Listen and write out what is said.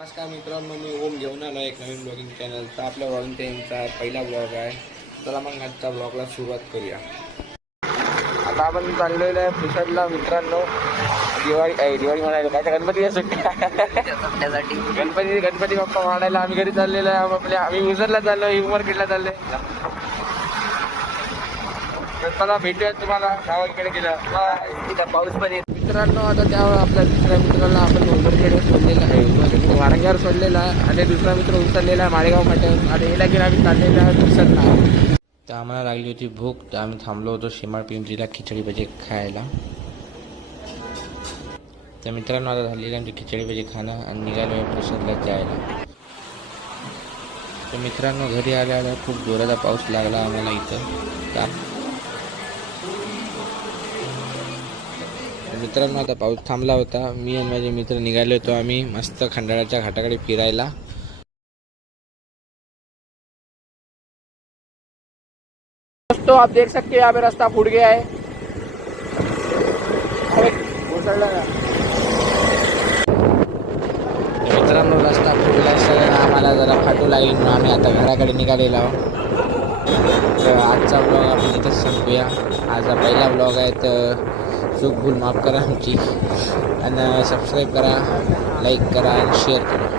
नमस्कार मित्रांनो, मी ओम घेऊन आलो एक नवीन ब्लॉगिंग चॅनल. तर आपल्या ब्लॉगिंग त्यांचा पहिला ब्लॉग आहे. चला मग आजच्या ब्लॉगला सुरुवात करूया. आता आपण चाललेलो आहे पुसदला मित्रांनो. दिवाळी म्हणायला काय गणपती सुट्ट्या गणपती बाप्पा मानायला आम्ही घरी चाललेलो आहे. आपल्या आम्ही पुसदला चाललो, उमरखेडला चालले. चला भेटूया तुम्हाला गावाकडे गेला तिथं पाऊस पण येत. मित्रांनो आता त्यावर आपल्या दुसऱ्या मित्राला आपण उमरखेडवर सोडलेला आहे, वारंग्यावर सोडलेला आहे आणि दुसरा मित्र उचललेला आहे माळेगाव फाट्यावर. आणि याला गेला आम्ही चाललेला आहे पुसदला. तर आम्हाला लागली होती भूक, तर आम्ही थांबलो होतो शेमाळ पिंपरीला खिचडी भजी खायला. तर मित्रांनो आता झालेली आमची खिचडी भजी खाणं आणि निघालो आहे पुसदला जायला. तर मित्रांनो घरी आल्या खूप जोराचा पाऊस लागला आम्हाला इथं. मित्रांनो आता पाऊस थांबला होता. मी आणि माझे मित्र निघाले होतो आम्ही मस्त खंडाळ्याच्या घाटाकडे फिरायला. तो आप देख सकते हैं यहाँ पे रास्ता फूट गया है. मित्रांनो रस्ता फुटला सगळं आम्हाला जरा फाटू लागेल म्हणून आम्ही आता घराकडे निघालेलो आहोत. तर आजचा ब्लॉग आपण इथंच संपूया. आज हा पहिला ब्लॉग आहे, तर चूक भूल माफ करा आमची आणि सबस्क्राईब करा, लाईक करा आणि शेअर करा.